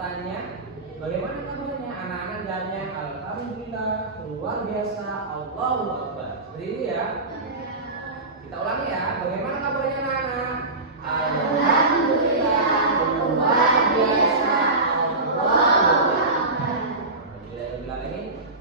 jawabannya, bagaimana kabarnya? Anak-anak jawabnya alhamdulillah, luar biasa, Allahu Akbar. Seperti itu ya. Kita ulangi ya. Bagaimana kabarnya anak-anak? Alhamdulillah, luar biasa, Allahu Akbar.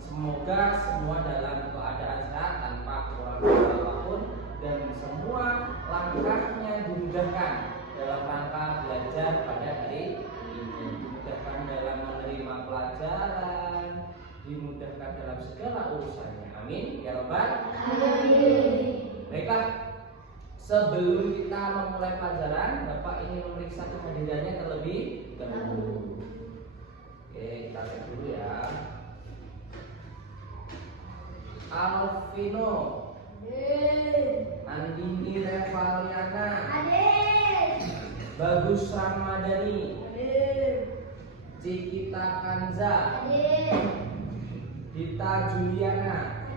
Semoga semua dalam keadaan sehat tanpa kekurangan apapun dan semua langkahnya dimudahkan dalam rangka belajar pada hari ini. Dimudahkan dalam menerima pelajaran, dimudahkan dalam segala urusannya. Amin ya rabbal alamin. Baiklah, sebelum kita memulai pelajaran, Bapak ingin memeriksa kehadirannya terlebih dahulu. Oke, kita cek dulu ya. Alvino, Andini Revaliana, Bagus Ramadhani, Cikita Kanza, Dita Juliana,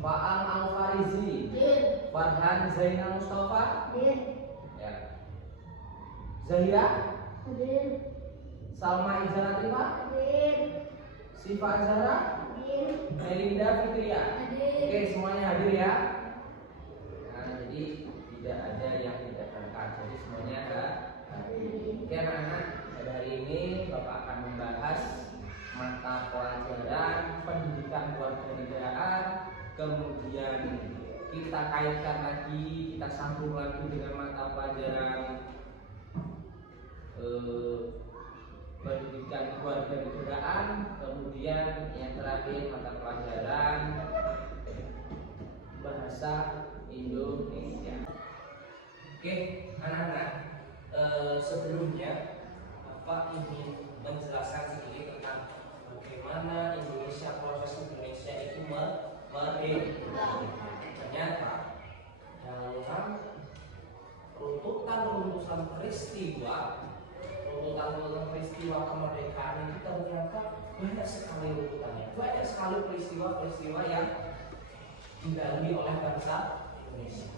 Faang Alfarizi, Farhan Zainal Mustafa, ya. Zahira, Salma Izana Latifah, Sifa Zahra, Melinda Fitria. Oke, semuanya hadir ya. Nah, jadi tidak ada yang tidak berangkat. Jadi semuanya hadir. Oke anak-anak, pada hari ini Bapak akan membahas mata pelajaran pendidikan kewarganegaraan. Kemudian kita kaitkan lagi, kita sambung lagi dengan mata pelajaran pendidikan kewarganegaraan. Kemudian yang terakhir mata pelajaran bahasa Indonesia. Oke anak-anak, sebelumnya Bapak ingin menjelaskan sedikit tentang bagaimana proses Indonesia itu merdeka. Ternyata dalam runtutan peristiwa kemerdekaan itu ternyata banyak sekali runtutannya, banyak sekali peristiwa-peristiwa yang dilalui oleh bangsa Indonesia.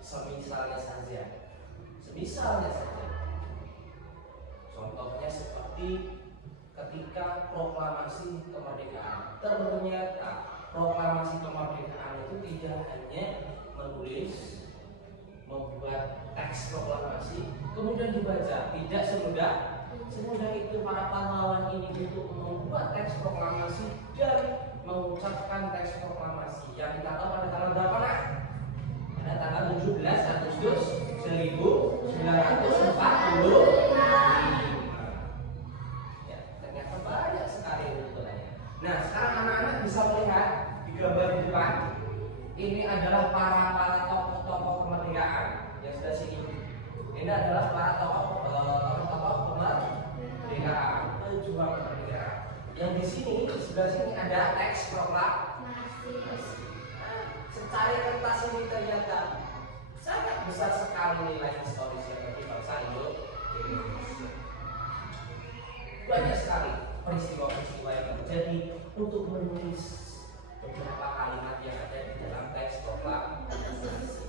Semisalnya saja, contohnya seperti ketika proklamasi kemerdekaan. Ternyata proklamasi kemerdekaan itu tidak hanya membuat teks proklamasi kemudian dibaca, tidak semudah itu para pahlawan ini untuk membuat teks proklamasi dan mengucapkan teks proklamasi yang kita tahu pada tanggal berapa nak? Pada tanggal 17 Agustus 1945. Ya, ternyata banyak sekali runtutannya. Nah, sekarang anak-anak bisa melihat di gambar di depan. Ini adalah para tokoh-tokoh kemerdekaan yang sudah sini. Ini adalah para tokoh kemerdekaan, pejuang kemerdekaan. Yang di sini, sebelah sini ada teks proklamasi. Secari kertas ini ternyata sangat besar sekali nilai historisnya bagi bangsa Indonesia. Banyak sekali peristiwa-peristiwa yang terjadi untuk menulis beberapa kalimat yang ada di dalam teks proklamasi.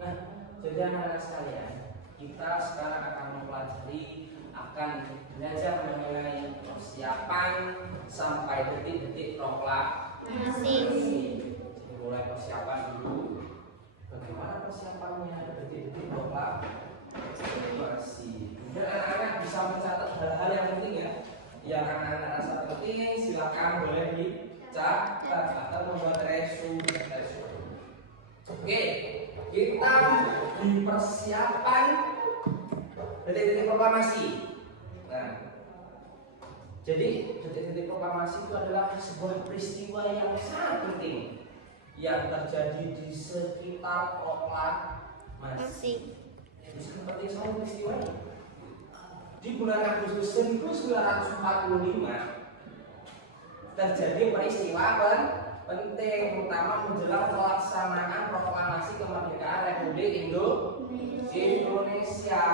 Nah, jadi anak-anak sekalian, kita sekarang akan belajar mengenai persiapan sampai detik-detik proklamasi. Mulai persiapan dulu. Bagaimana persiapannya detik-detik proklamasi? Dan anak-anak bisa mencatat hal-hal yang penting ya. Yang anak-anak rasa penting silakan boleh dicatat atau membuat resume. Oke, kita di persiapan detik-detik proklamasi. Nah, jadi detik-detik proklamasi itu adalah sebuah peristiwa yang sangat penting yang terjadi di sekitar proklamasi. Itu seperti sama peristiwa ini. Di bulan Agustus 1945 terjadi peristiwa penting, terutama menjelang pelaksanaan proklamasi kemerdekaan Republik Indonesia.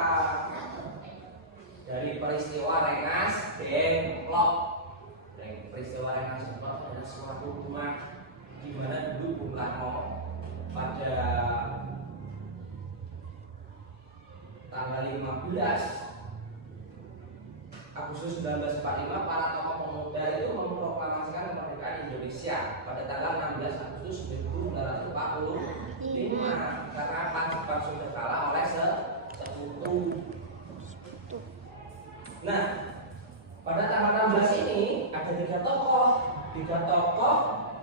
Dari peristiwa Rengas Dengklok. Peristiwa Rengas Dengklok adalah suatu rumah di mana dulu Bung Karno pada tanggal 15 Agustus 1945 para tokoh pemuda itu memproklamasikan kemerdekaan Indonesia pada tanggal 16 Agustus 1945 karena Jepang sudah kalah oleh sekutu. Nah, pada tanggal 16 ini ada tiga tokoh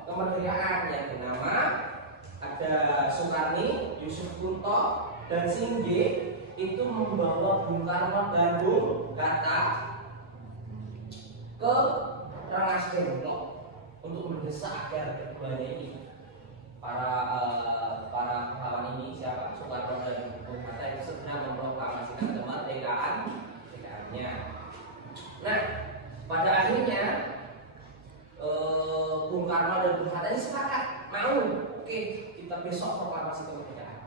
kemerdekaan yang bernama ada Soekarni, Yusuf Kunto, dan Singge itu membawa Bung Karno dan Bung Hatta ke Rengas Dengklok untuk mendesak agar keduanya ini para pahlawan ini siapa Soekarno dan Bung Hatta itu segera memproklamasikan kemerdekaannya. Nah, pada akhirnya Bung Karno dan Bung Hatta ini sepakat mau, oke, kita besok proklamasi kemerdekaan.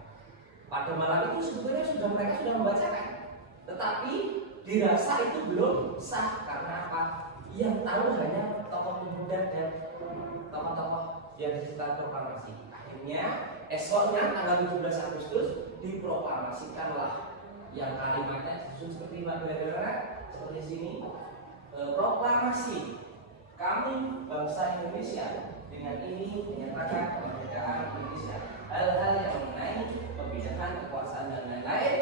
Pada malam itu sebetulnya mereka sudah membacakan, tetapi dirasa itu belum sah karena apa? Yang tahu hanya tokoh pemuda dan tokoh-tokoh yang disertai proklamasi. Akhirnya esoknya tanggal 17 Agustus diproklamasikanlah yang kalimatnya disusun seperti seperti sini. Proklamasi kami bangsa Indonesia dengan ini menyatakan kemerdekaan Indonesia. Hal-hal yang mengenai pembicaraan kekuasaan dan lain-lain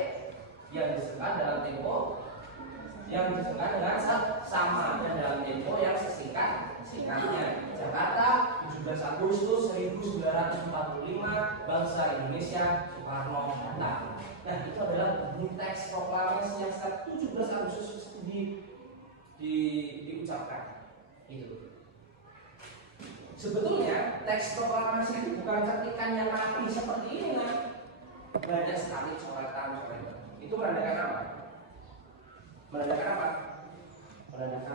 yang disebutkan dalam tempo yang disebutkan dengan sama dan dalam tempo yang sesingkatnya. Jakarta 17 Agustus 1945 bangsa Indonesia Soekarno Hatta. Nah, itu adalah bunyi teks proklamasi yang setiap 17 Agustus diucapkan. Itu. Sebetulnya teks proklamasi itu bukan ketikan yang rapi seperti ini, nah. Banyak sekali coretan. Itu menandakan apa? Menandakan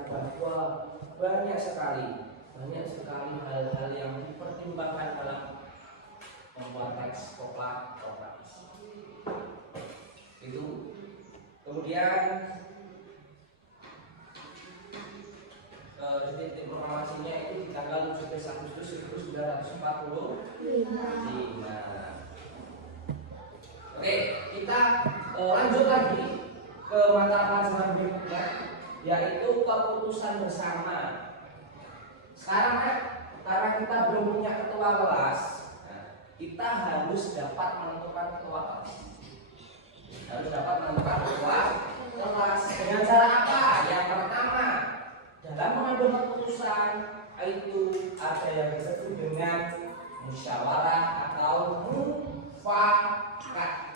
bahwa banyak sekali hal-hal yang dipertimbangkan dalam membuat teks proklamasi. Itu. Kemudian titik proklamasinya itu di tanggal 17 Agustus 1945. Oke, kita lanjut lagi ke mata pelajaran berikutnya, yaitu keputusan bersama. Sekarang karena kita belum punya ketua kelas, kita harus dapat menentukan ketua kelas. Dengan cara apa? Yang pertama, dalam mengambil keputusan itu ada yang disebut dengan musyawarah atau mufakat.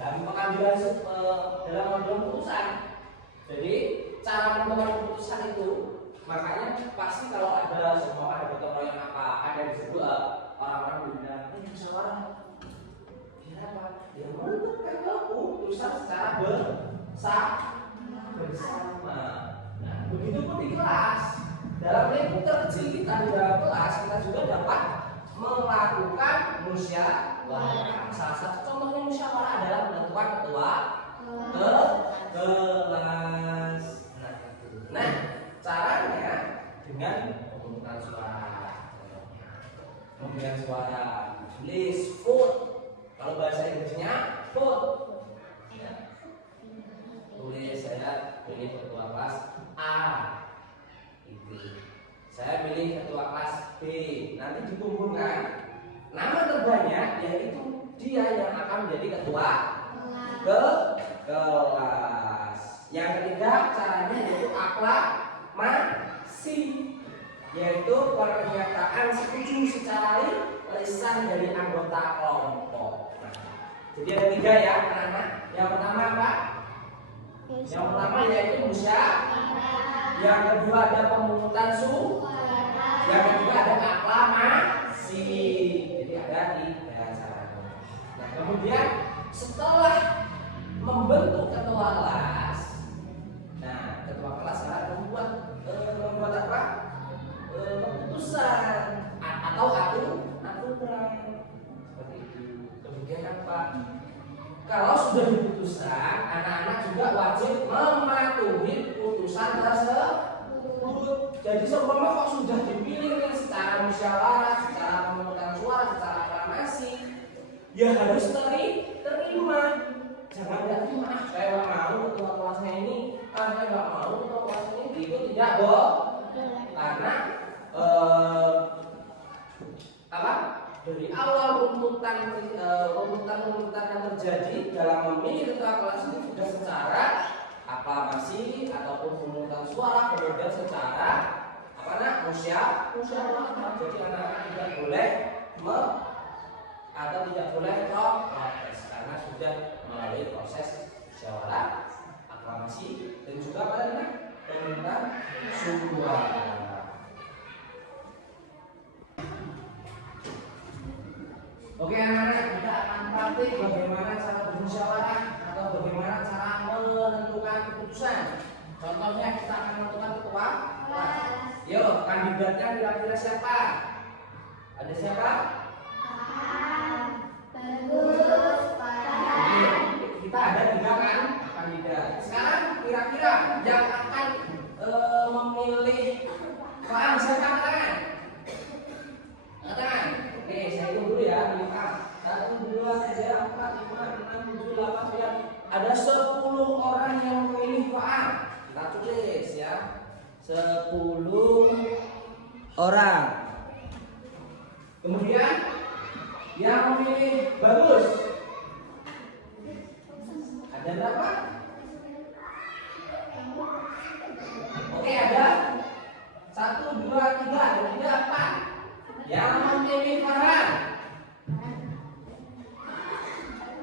Dalam mengambil keputusan. Jadi cara menentukan keputusan itu, makanya pasti kalau ada gotong royong ada disebut orang-orang bilang musyawarah. Kenapa? Dia menentukan keputusan secara bersama. Nah, begitu pun di kelas. Dalam lingkup terkecil kita di dalam kelas, kita juga dapat melakukan musyawarah. Salah satu contohnya musyawarah adalah menentukan ketua kelas. Nah, caranya dengan pemungutan suara. Pemilihan suara, list vote. Kalau bahasa Inggrisnya vote. Tulis saya pilih ketua kelas A. Saya pilih ketua kelas B. Nanti dikumpulkan nama terbanyak, yaitu dia yang akan menjadi ketua kelas. Yang ketiga caranya yaitu aklamasi, yaitu pernyataan setuju secara lisan dari anggota kelompok. Jadi ada tiga ya anak-anak. Yang pertama apa? Yang pertama yaitu musyawarah. Yang kedua ada pemungutan suara. Yang ketiga ada aklamasi. Jadi ada tiga cara. Nah, kemudian setelah membentuk ketua kelas, nah ketua kelas akan membuat apa? Keputusan atau aturan seperti itu. Kemudian apa? Kalau sudah diputuskan, anak-anak juga wajib mematuhi putusan tersebut. Jadi seumpama kok sudah dipilih secara musyawarah, secara pemungutan suara, secara aklamasi, ya harus terima. Jangan nggak terima saya nggak mau ketua kelasnya ini, saya nggak mau ketua kelasnya ini, itu tidak boleh. Karena apa? Dari awal runtutan yang terjadi dalam memilih ketua kelas ini sudah secara aklamasi ataupun pemungutan suara, kemudian secara musyawarah. Jadi anak-anak tidak boleh atau tidak boleh protes karena sudah melalui proses musyawarah, aklamasi dan juga pemungutan suara. Oke anak-anak, kita akan praktik bagaimana cara bermusyawarah atau bagaimana cara menentukan keputusan. Contohnya kita akan menentukan ketua kelas. Yuk, kandidatnya kira-kira siapa? Ada siapa? Bagus, Kita ada 3 kan kandidat. Sekarang kira-kira yang akan memilih Pak siapa katakan? Katakan. Oke, saya hitung dulu ya. 1, 2, 3, 4, 5, 6, 7, 8, 9. Ada 10 orang yang memilih Pak. Kita tulis ya. 10 orang. Kemudian yang memilih Bagus. Ada berapa? Oke, ada 1, 2, 3, 4. Yang memilih Farhan.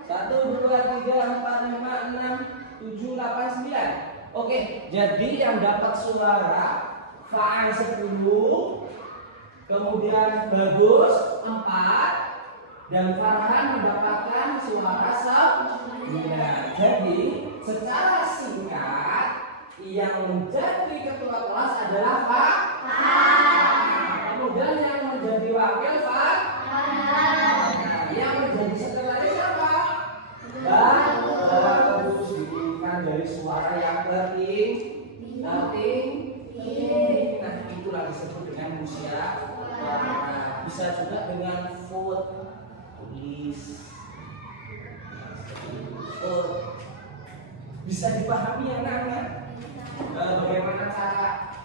1, 2, 3, 4, 5, 6, 7, 8, 9. Oke, jadi yang dapat suara Faan 10, kemudian Bagus 4, dan Farhan mendapatkan suara 9. Jadi secara singkat yang menjadi ketua kelas adalah Farhan. Kemudian yang menjadi wakil Farhan. Yang menjadi sekretaris siapa? Bagus. Diberikan dari suara yang tertinggi. Nah, itulah disebut dengan musyawarah. Bisa juga dengan vote, tulis. Bisa dipahami ya anak-anak? Bagaimana cara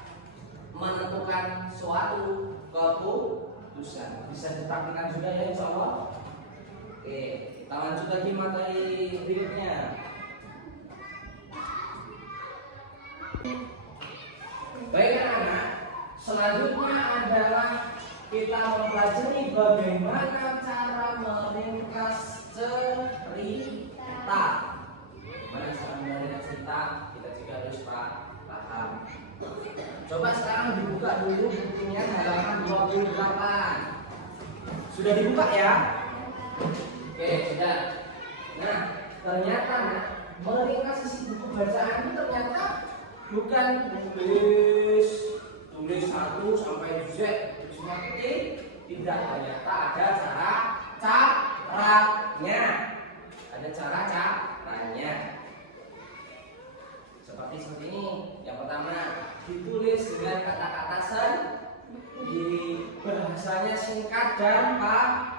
menentukan suatu keputusan? Bisa dipraktikkan juga ya insya Allah. Oke, kita lanjut lagi materi berikutnya. Baik anak-anak, selanjutnya adalah kita mempelajari bagaimana cara meringkas cerita. Bagaimana cara meringkas cerita, kita juga harus paham. Coba sekarang dibuka dulu bukunya halaman 28. Sudah dibuka ya? Oke, sudah. Nah, ternyata meringkas isi buku bacaan itu ternyata bukan tulis 1 sampai Z semua titik, tidak, ternyata ada caranya. Ada caranya. Seperti ini. Yang pertama, ditulis dengan kata-kata di bahasanya singkat dan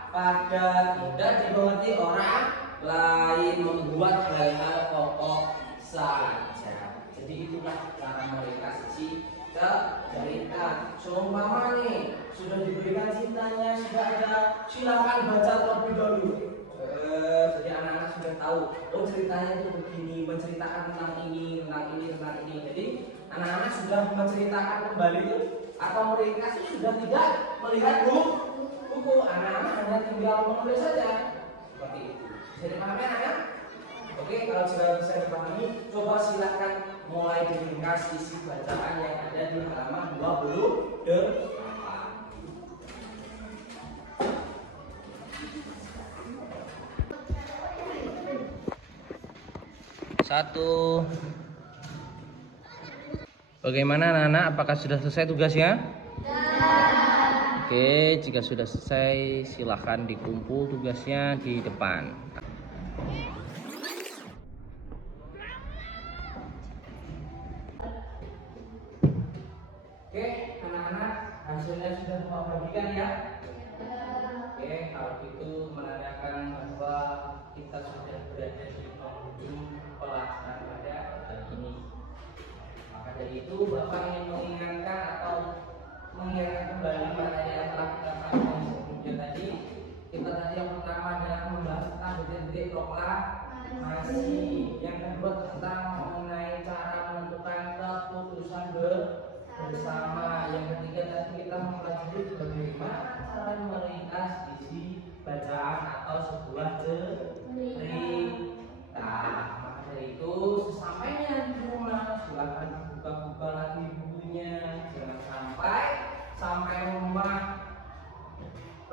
padat, mudah dimengerti orang lain, membuat hal-hal pokok saja. Jadi itulah cara meringkas isi cerita. Seumpama nih sudah diberikan cintanya, sudah ada, silakan baca terlebih dahulu. Jadi anak-anak sudah tahu, oh ceritanya itu begini, menceritakan tentang ini. Jadi anak-anak sudah menceritakan kembali itu atau meringkas itu sudah tidak melihat buku. Anak-anak hanya tinggal menulis saja. Seperti itu. Bisa dipahami anak-anak? Oke, kalau sudah bisa dipahami, coba silakan mulai diringkas isi bacaan yang ada di halaman 28. Satu. Bagaimana anak-anak? Apakah sudah selesai tugasnya? Oke, jika sudah selesai silahkan dikumpul tugasnya di depan. Oke, anak-anak, hasilnya sudah Bapak bagikan ya? Oke, kalau itu menandakan bahwa kita sudah berada di penghujung itu Bapak ingin mengingatkan atau mengingatkan kembali materi yang telah kita pelajari sebelumnya tadi. Kita tadi yang pertama adalah membahas tentang detik-detik proklamasi. Yang kedua tentang mengenai cara menentukan keputusan bersama. Yang ketiga tadi kita mempelajari bagaimana cara meringkas isi bacaan atau sebuah cerita. Maka dari itu sesampainya di rumah silakan buka-buka lagi bukunya. Jangan sampai rumah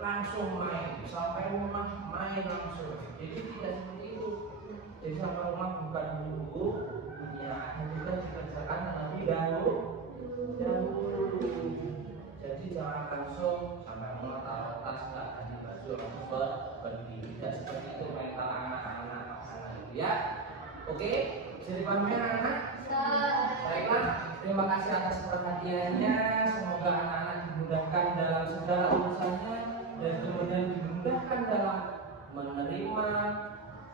langsung main, sampai rumah main langsung. Jadi tidak seperti itu. Jadi sampai rumah buka dulu bukunya, dan juga dikerjakan terlebih dahulu. Jadi jangan langsung sampai rumah taruh tas nggak ganti baju langsung pergi. Tidak seperti itu mental anak-anak itu ya. Oke, bisa dipahami anak-anak? Baiklah, terima kasih atas perhatiannya. Semoga anak-anak dimudahkan dalam segala urusannya dan kemudian dimudahkan dalam menerima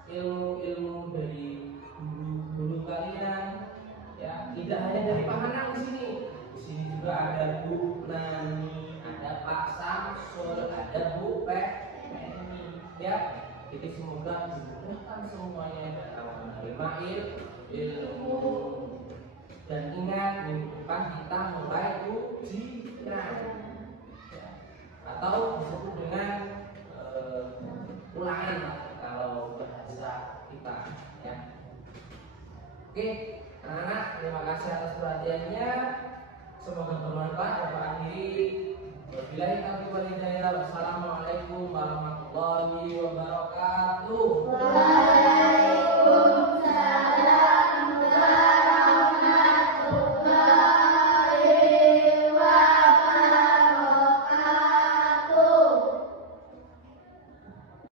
ilmu-ilmu dari guru-guru kalian. Ya, tidak hanya dari Pak Hanang di sini. Di sini juga ada Bu Nani, ada Pak Samsul, ada Bu Penny. Ya, jadi semoga dimudahkan semuanya dalam menerima ilmu. Dan ingat minggu depan kita mulai ujian, ya. Atau disebut dengan ulangan kalau bahasa kita, ya. Oke, anak-anak, terima kasih atas perhatiannya. Semoga bermanfaat. Bapak akhiri. Wabillahi taufiq wal hidayah. Wassalamualaikum warahmatullahi wabarakatuh.